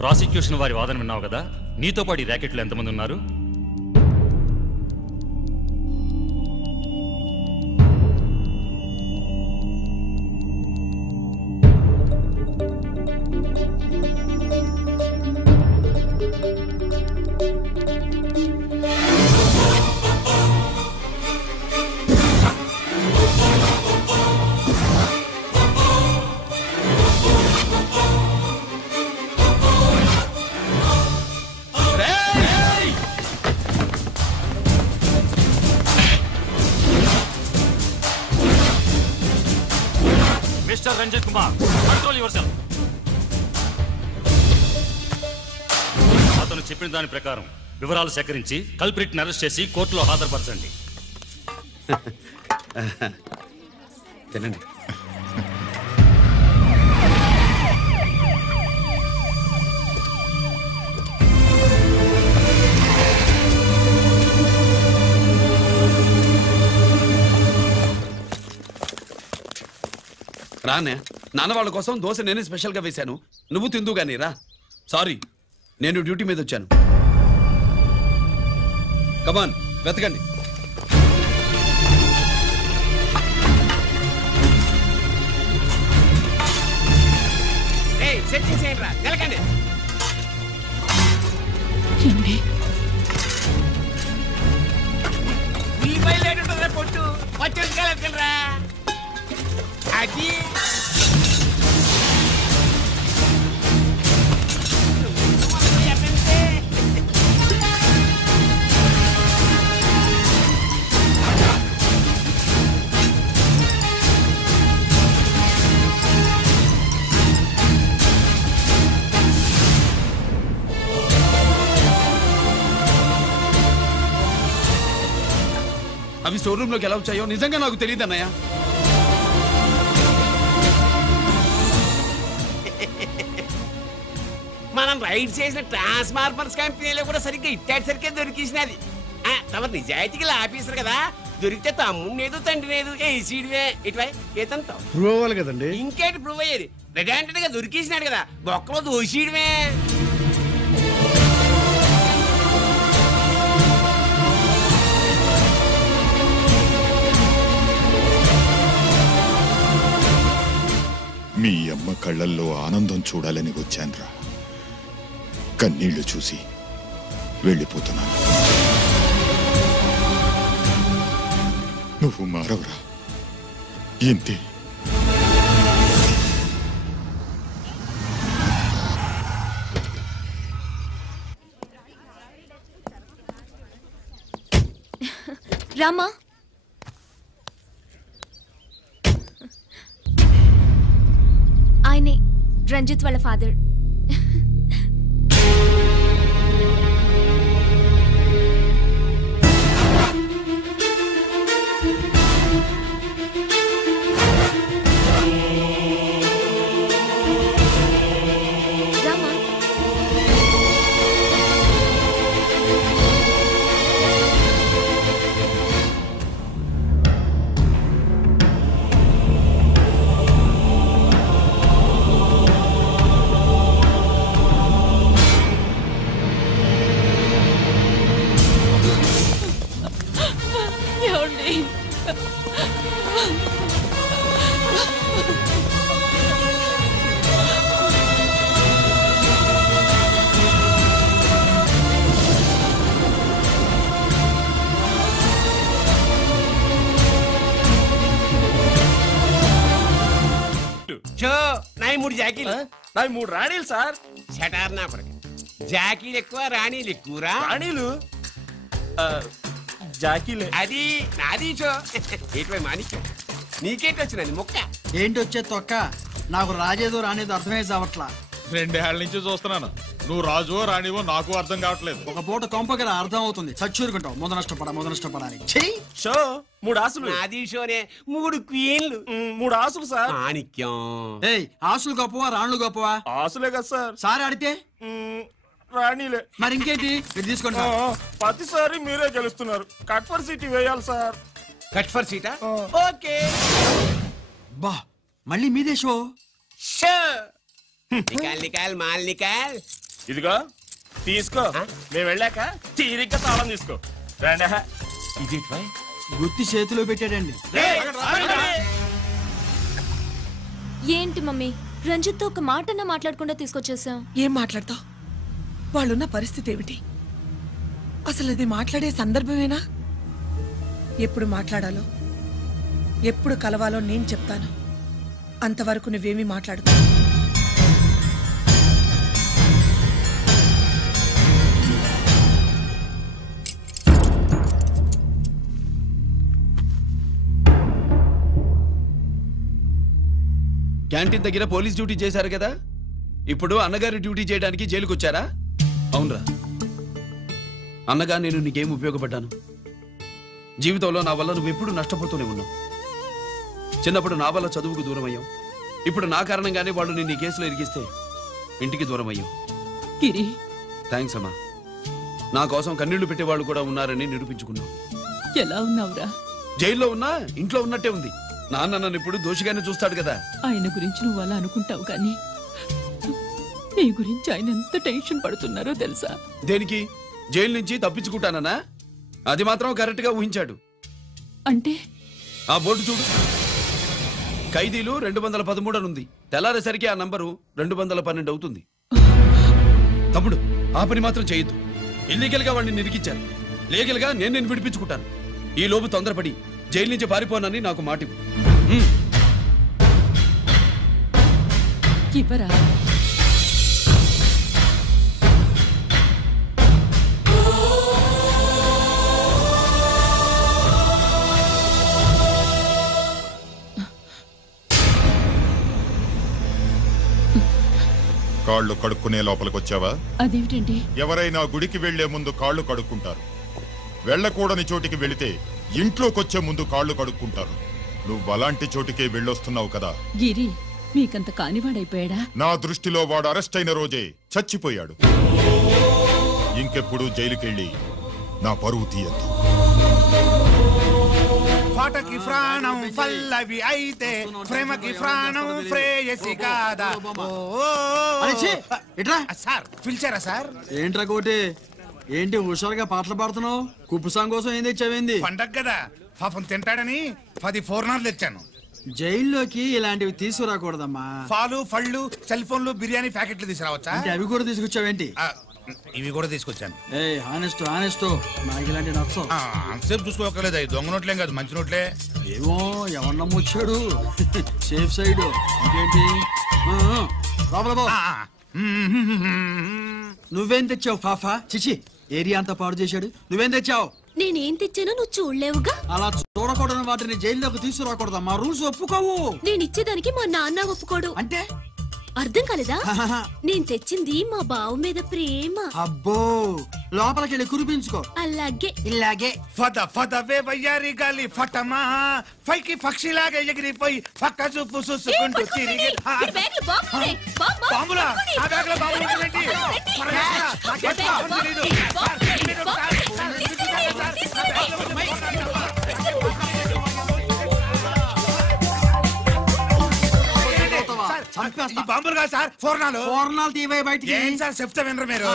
ప్రాసిక్యూషన్ వారి వాదన విన్నావు కదా. నీతో పాటు ఈ ర్యాకెట్లో ఎంతమంది ఉన్నారు? Mister Ranjit Kumar, control yourself. అతను చెప్పిన దాని ప్రకారం వివరాలు సేకరించి కల్ప్రిట్ అరెస్ట్ చేసి కోర్టులో హాజరుపరచండి. తినండి. రానే, నాన్న వాళ్ళ కోసం దోశ నేనే స్పెషల్గా వేశాను. నువ్వు తిందు గానీ రా. సారీ, నేను డ్యూటీ మీద వచ్చాను. కమాన్, వెతకండి. పొట్టు వచ్చేసుకెళ్ళరా అది. అవి స్టోర్ రూమ్ లోకి ఎలా వచ్చాయో నిజంగా నాకు తెలియదు అన్నయ్య. మనం రైడ్ చేసిన ట్రాన్స్ఫార్మర్స్ కంపెనీలో కూడా సరిగ్గా ఇట్టాడు సరిగ్గా దొరికేసినది తమ నిజాయితీకి ఆఫీసర్ కదా దొరికితే తమ్ముడిని ఏదో తండ్రిని ఏదో ఏసీడివే ఇటువై ఏతంతో ప్రూవ్ అవ్వాలి కదండి. ఇంకేంటి ప్రూవ్ అయ్యేది రెడాంటెడ్గా దొరికేసినాడు కదా బొక్కలో దోషీడమే. మీ అమ్మ కళ్ళల్లో ఆనందం చూడాలని వచ్చాన్రా, కన్నీళ్లు చూసి వెళ్ళిపోతున్నాను. నువ్వు మారవరా, ఇంతే. రామా, ఆయనే రంజిత్ వాళ్ళ ఫాదర్. మూడు జాకీలు నావి 3 రాణీలు సార్. షటార్ నా కొడుకు. జాకీలు ఎక్కువ రాణీలు ఎక్కువరా? రాణీలు జాకీలే. అది నాది చో. ఏటివై మాణిక్యం నీకేంటి వచ్చినది మొక్క? ఏంటి వచ్చే తొక్క? నాకు రాజేదో రానేదో అర్థమే చావట్లా. 2 ఏళ్ల నుంచి చూస్తున్నాను. నువ్వు రాజువో రాణివో నాకు అర్థం కావట్లేదు. ఒక పూట కొంపగల అర్థం అవుతుంది. చచ్చూరుకుంటావు. మొద నష్టపడాలి. షో 3 ఆసులు. నాది షోనే 3 క్వీన్లు. 3 ఆసులు సార్. మాణిక్యం. ఏయ్, ఆసులు గొప్పవా రాణులు గొప్పవా? ఆసులే కదా సార్. సార్ ఆడితే రాణిలే. మరి ఇంకేంటి మీరు తీసుకోండి. ప్రతిసారి మీరే గెలుస్తున్నారు. కట్ ఫర్ సీట్ వేయాలి సార్. కట్ ఫర్ సీటా? ఓకే. బా మళ్ళీ మీదే షో. షో నికాల్ మాల్ నికాల్. ఇదిగో తీసుకో. మేము వెళ్ళాక తీరిగ్గా తాళం తీసుకో. రండి. ఇది గుత్తి చేతిలో పెట్టాడండి. ఏంటి మమ్మీ, రంజిత్తో ఒక మాటన్నా మాట్లాడకుండా తీసుకొచ్చేసాం. ఏం మాట్లాడతావు? వాళ్ళున్న పరిస్థితి ఏమిటి? అసలు అది మాట్లాడే సందర్భమేనా? ఎప్పుడు మాట్లాడాలో ఎప్పుడు కలవాలో నేను చెప్తాను. అంతవరకు నువ్వేమీ మాట్లాడుకో. క్యాంటీన్ దగ్గర పోలీస్ డ్యూటీ చేశారు కదా, ఇప్పుడు అన్నగారి డ్యూటీ చేయడానికి జైలుకు వచ్చారా? అవునరా. అన్నగా నేను నీకేం ఉపయోగపడ్డాను? జీవితంలో నా వల్ల నువ్వెప్పుడు నష్టపోతూనే ఉన్నావు. చిన్నప్పుడు నా వల్ల చదువుకు దూరం అయ్యావు. ఇప్పుడు నా కారణంగానే వాళ్ళు నిన్ను ఈ కేసులో ఇరిగిస్తే ఇంటికి దూరం అయ్యావు. థ్యాంక్స్ అమ్మా. నా కోసం కన్నీళ్లు పెట్టేవాళ్ళు కూడా ఉన్నారని నిరూపించుకున్నావు. ఎలా ఉన్నావురా? జైల్లో ఉన్నా ఇంట్లో ఉన్నట్టే ఉంది. నాన్న నన్ను ఇప్పుడు దోషిగానే చూస్తాడు కదా. ఆయన గురించి నువ్వు అలా అనుకుంటావు కానీ నీ గురించి ఆయన ఎంత టెన్షన్ పడుతున్నారో తెలుసా? దేనికి? జైలు నుంచి తప్పించుకుంటానన్నా? అది మాత్రం కరెక్ట్ గా ఊహించాడు. అంటే ఆ బోర్డు చూడు. ఖైదీలు 213 అని ఉంది. తెల్లారేసరికి ఆ నంబరు 212 అవుతుంది. తమ్ముడు, ఆ పని మాత్రం చేయొద్దు. ఇల్లీగల్ గా వాడిని నిరికించాను. లీగల్ గా నేను విడిపించుకుంటాను. ఈ లోపు తొందరపడి జైలు నుంచి పారిపోనని నాకు మాట ఇవ్వు. ఇవ్వరా? కాళ్ళు కడుక్కునే లోపలికొచ్చావా? అదేమిటండి? ఎవరైనా గుడికి వెళ్లే ముందు కాళ్ళు కడుక్కుంటారు. వెళ్ళకూడని చోటికి వెళితే ఇంట్లోకొచ్చే ముందు కాళ్ళు కడుక్కుంటారు. నువ్వు అలాంటి చోటికే వెళ్ళొస్తున్నావు కదా. గిరి, మీకంత కానివాడైపోయాడా? నా దృష్టిలో వాడు అరెస్ట్ అయిన రోజే చచ్చిపోయాడు. ఇంకెప్పుడు జైలుకెళ్ళి నా పరువు తీయద్దు. పాటకి ప్రాణం పల్లవి అయితే ప్రేమకి ప్రాణం ప్రేయసి కాదా. సార్ పిలిచారా సార్? ఏంట్రా కోటి, ఏంటి హుషారుగా పాటలు పాడుతున్నావు? కుప్పు సాంగ్ కోసం ఏం తెచ్చావేంది? పండగ కదా, పాపం తింటాడని 10 4 తెచ్చాను. జైల్లోకి ఇలాంటివి తీసుకురాకూడదమ్మా. పాలు పళ్ళు సెల్ ఫోన్లు బిర్యానీ ప్యాకెట్లు తీసుకురావచ్చా? అంటే అవి కూడా తీసుకొచ్చావేంటి? ఇవి కూడా తీసుకొచ్చాను. హానెస్ట్ నాకు ఇలాంటి నచ్చవు. అంతసేపు చూసుకోకలేదు, అవి దొంగ నోట్లేం కాదు, మంచి నోట్లే. ఏమో ఎవరు నమ్మొచ్చాడు. Safe side. ఇంకేంటి నువ్వేం తెచ్చావు ఫాఫా? చిచి, ఏరియా అంతా పాడు చేశాడు. నువ్వేం తెచ్చావు? నేనేం తెచ్చానో నువ్వు చూడలేవుగా. అలా చూడకూడని వాటిని జైల్లోకి తీసుకురాకూడదమ్మా. రూల్స్ ఒప్పుకోవు. నేను ఇచ్చేదానికి మా నాన్న ఒప్పుకోడు. అంటే అర్థం కాలేదా? నేను తెచ్చింది మా బావు మీద ప్రేమ. అబ్బో, లోపలికెళ్ళి కురిపించుకో. అలాగే ఇలాగే ఫదవే వయ్యారి గాలి ఫటమా పైకి పక్షిలాగా ఎగిరిపోయి పక్క చూపు చూసుకుంటూ తిరిగి. బాంబులా? ఆ బ్యాగ్లో బాంబులు ఉంటుందేంటి? బాంబులు కాదు సార్, ఫోర్నాలు. తీవే బయటికి. ఏం సార్ చెప్తా వినరు మీరు?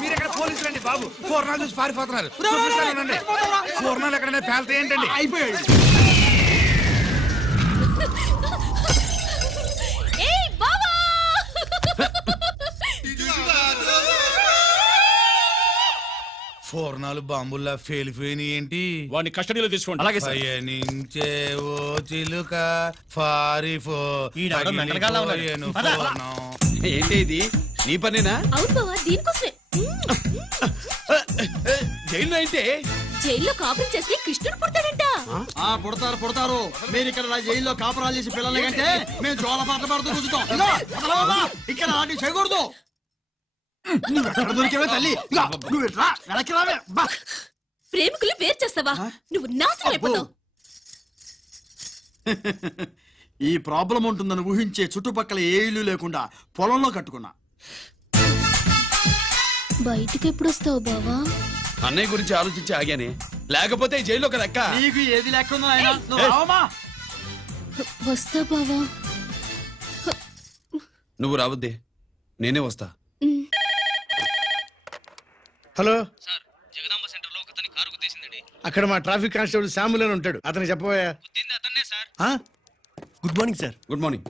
మీరు ఎక్కడ పోలీసులు అండి బాబు? ఫోర్నాలు చూసి పారిపోతున్నారు. ఫోర్నాలు ఎక్కడైనా పేల్తే ఏంటండి? అయిపోయాడు. ఫోర్నాలు బాంబుల్లా ఫేలిపోయినాయి ఏంటి? వాడిని కస్టడీలో తీసుకోండి. అలాగే సార్. పయనించే ఓ చిలుక పారిపో. ఏంటి ఇది? నీ పనేనా? అవును బావా, దీనికోసమే. జైల్లో అయితే జైల్లో కాపురం చేస్తే కృష్ణుడు పుడతాడంట. పుడతారు. మీరు ఇక్కడ జైల్లో కాపురాలు చేసి పిల్లల కంటే మేము జోల పాటలు పాడుతూ కూర్చుంటాం. ఇక్కడ అలాంటివి చేయకూడదు. దొరికేవే తల్లి. ప్రేమికులు వేరు చేస్తావా? నువ్వు నాశనం అయిపోతావు. ఈ ప్రాబ్లం ఉంటుందని ఊహించే చుట్టుపక్కల ఏ ఇల్లు లేకుండా పొలంలో కట్టుకున్నా. బయటికి ఎప్పుడు వస్తావు బావా? అన్నయ్య గురించి ఆలోచించి ఆగానే, లేకపోతే జైల్లో లెక్క. నీకు ఏది లెక్క ఉందో ఆయన. వస్తా బావా. నువ్వు రావద్దే, నేనే వస్తా. హలో సార్, జగదాంబ సెంటర్ లో ఒకతని కారు గుద్దేసిందండి. అక్కడ మా ట్రాఫిక్ కానిస్టేబుల్ శామ్యుల్ అని ఉంటాడు, అతను చెప్పబోయా. Good morning sir. Good morning.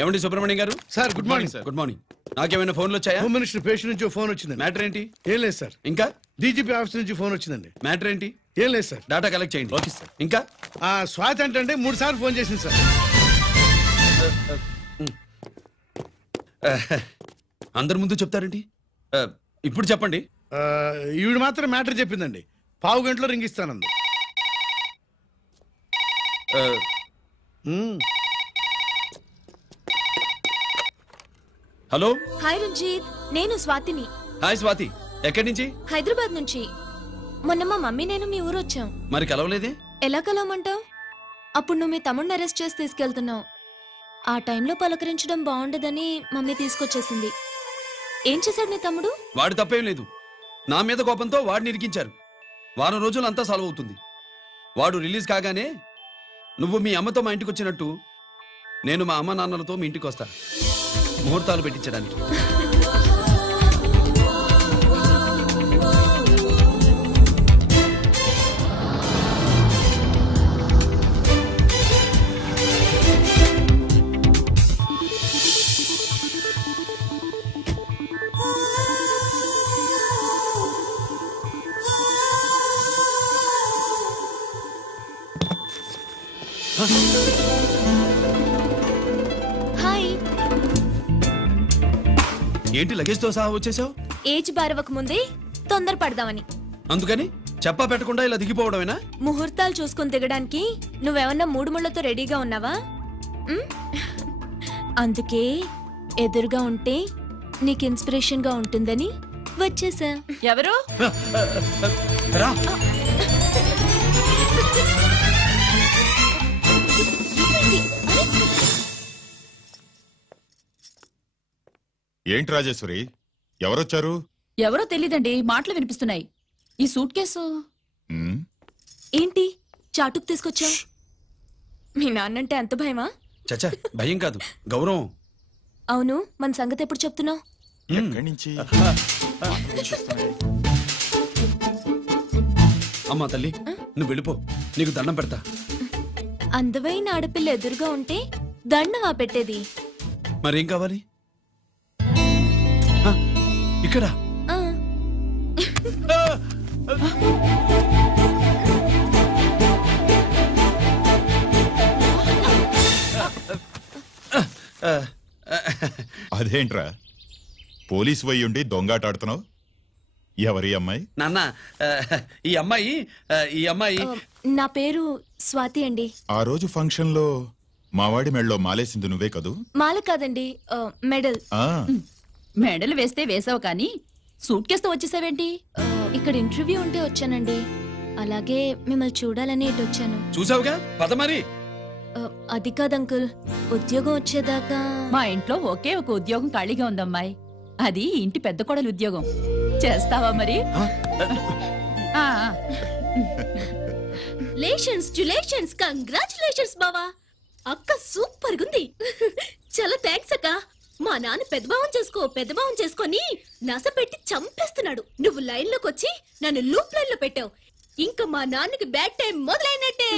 ఏమండి సుబ్రహ్మణ్యం గారు? Sir good morning sir. Good morning. నాకేమైనా ఫోన్లు వచ్చాయా? హోమ్ మినిస్టర్ పేషెంట్ నుంచి ఫోన్ వచ్చింది. మ్యాటర్ ఏంటి? ఏం లేదు సార్. ఇంకా డీజీపీ ఆఫీస్ నుంచి ఫోన్ వచ్చిందండి. మ్యాటర్ ఏంటి? ఏం లేదు సార్. డాటా కలెక్ట్ చేయండి. Okay sir. ఇంకా స్వాతి అంటే 3 సార్లు ఫోన్ చేసింది సార్. అందరి ముందు చెప్తారండి. ఇప్పుడు చెప్పండి. ఈవిడ మాత్రం మ్యాటర్ చెప్పిందండి. 1/2 గంటలో రింగ్ ఇస్తానంది. హలో. హాయ్ రంజిత్, నేను స్వాతిని. హాయ్ స్వాతి, ఎక్కడి నుంచి? హైదరాబాద్ నుంచి. మొన్న మా మమ్మీ నేను మీ ఊరు వచ్చాం. మరి కలవలేదే? ఎలా కలవమంటావు? అప్పుడు నువ్వు మీ తమ్ముడిని అరెస్ట్ చేసి తీసుకెళ్తున్నావు. ఆ టైంలో పలకరించడం బాగుండదని మమ్మీ తీసుకొచ్చేసింది. ఏం చేశాడు నీ తమ్ముడు? వాడు తప్పేం లేదు. నా మీద కోపంతో వాడిని ఇరికించారు. వారం రోజులు అంతా సాల్వ్ అవుతుంది. వాడు రిలీజ్ కాగానే నువ్వు మీ అమ్మతో మా ఇంటికి వచ్చినట్టు నేను మా అమ్మ నాన్నలతో మీ ఇంటికి వస్తా, ముహూర్తాలు పెట్టించడానికి. హాయ్. ఏంటి లగేజ్తో సహా వచ్చేసావు? ఏజ్ బారవక ముందే తొందర పడదామని. అందుకని చెప్పా పెట్టకుండా ఇలా దిగిపోవడమేనా? ముహూర్తాలు చూసుకుని దిగడానికి నువ్వేమన్నా 3 ముళ్ళతో రెడీగా ఉన్నావా? అందుకే ఎదురుగా ఉంటే నీకు ఇన్స్పిరేషన్ గా ఉంటుందని వచ్చేసా. ఎవరు? ఏంటి రాజేశ్వరి ఎవరొచ్చారు? ఎవరో తెలీదండి, మాటలు వినిపిస్తున్నాయి. ఈ సూట్ కేసు ఏంటి చాటుకు తీసుకొచ్చావు? మీ నాన్నంటే ఎంత భయమా? చచ్చా, భయం కాదు, గౌరవం. అవును, మన సంగతి ఎప్పుడు చెప్తున్నావు? ఎక్కడి నుంచి? అమ్మా తల్లి, నువ్వు వెళ్ళిపో, నీకు దండం పెడతా. అందమైన ఆడపిల్ల ఎదురుగా ఉంటే దండవా పెట్టేది? మరేం కావాలి? ఇక్కడ అదేంట్రా పోలీసు వై ఉండి దొంగాట ఆడుతున్నావు? ఎవరి అమ్మాయి? నాన్న, ఈ అమ్మాయి నా పేరు స్వాతి అండి. ఆ రోజు ఫంక్షన్ లో మావాడి మెళ్ళలో మాలేసింది నువ్వే కదూ? మాల కాదండి, మెడల్. మెడల్ వేస్తే వేసావు కానీ సూట్ కేసుతో వచ్చేసావేంటి? ఇక్కడ ఇంటర్వ్యూ ఉంటే వచ్చానండి. అలాగే మిమ్మల్ని చూడాలని ఇటు వచ్చాను. చూసావుగా, పద మరి. అది కాదు అంకుల్, ఉద్యోగం వచ్చేదాకా మా ఇంట్లో ఒకే ఒక ఉద్యోగం ఖాళీగా ఉందమ్మాయి. అది ఇంటి పెద్ద కోడలు ఉద్యోగం. చేస్తావా మరి? లేషన్స్ కంగ్రాచులేషన్స్ బావా. అక్క సూపర్ గుంది. చాలా థ్యాంక్స్ అక్క. మా నాన్న పెద్ద భావం చేసుకొని నస పెట్టి చంపేస్తున్నాడు. నువ్వు లైన్ లోకి వచ్చి నన్ను లూప్ లైన్ లో పెట్టావు. ఇంకా మా నాన్నకి బ్యాడ్ టైం మొదలైనట్టే.